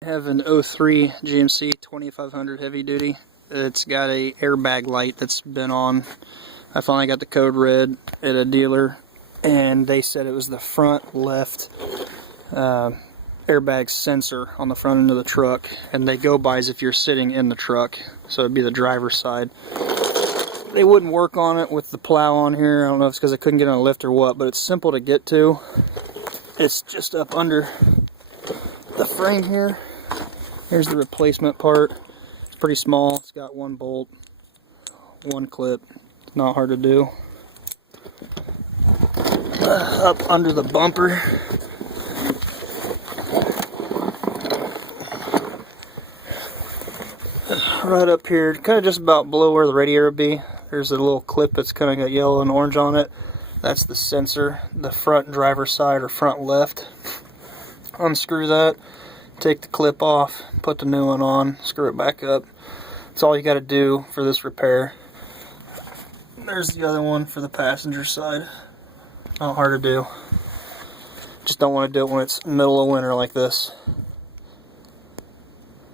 I have an 03 GMC 2500 heavy duty. It's got a airbag light that's been on. I finally got the code red at a dealer, and they said it was the front left airbag sensor on the front end of the truck, and they go by as if you're sitting in the truck, so it'd be the driver's side. They wouldn't work on it with the plow on here. I don't know if it's because I couldn't get on a lift or what, but it's simple to get to. It's just up under the frame here. Here's the replacement part. It's pretty small. It's got one bolt, one clip. It's not hard to do. Up under the bumper. Right up here, kind of just about below where the radiator would be. There's a little clip that's kind of got yellow and orange on it. That's the sensor, the front driver's side or front left. Unscrew that, take the clip off, put the new one on, screw it back up. That's all you got to do for this repair. There's the other one for the passenger side. Not hard to do. Just don't want to do it when it's middle of winter like this.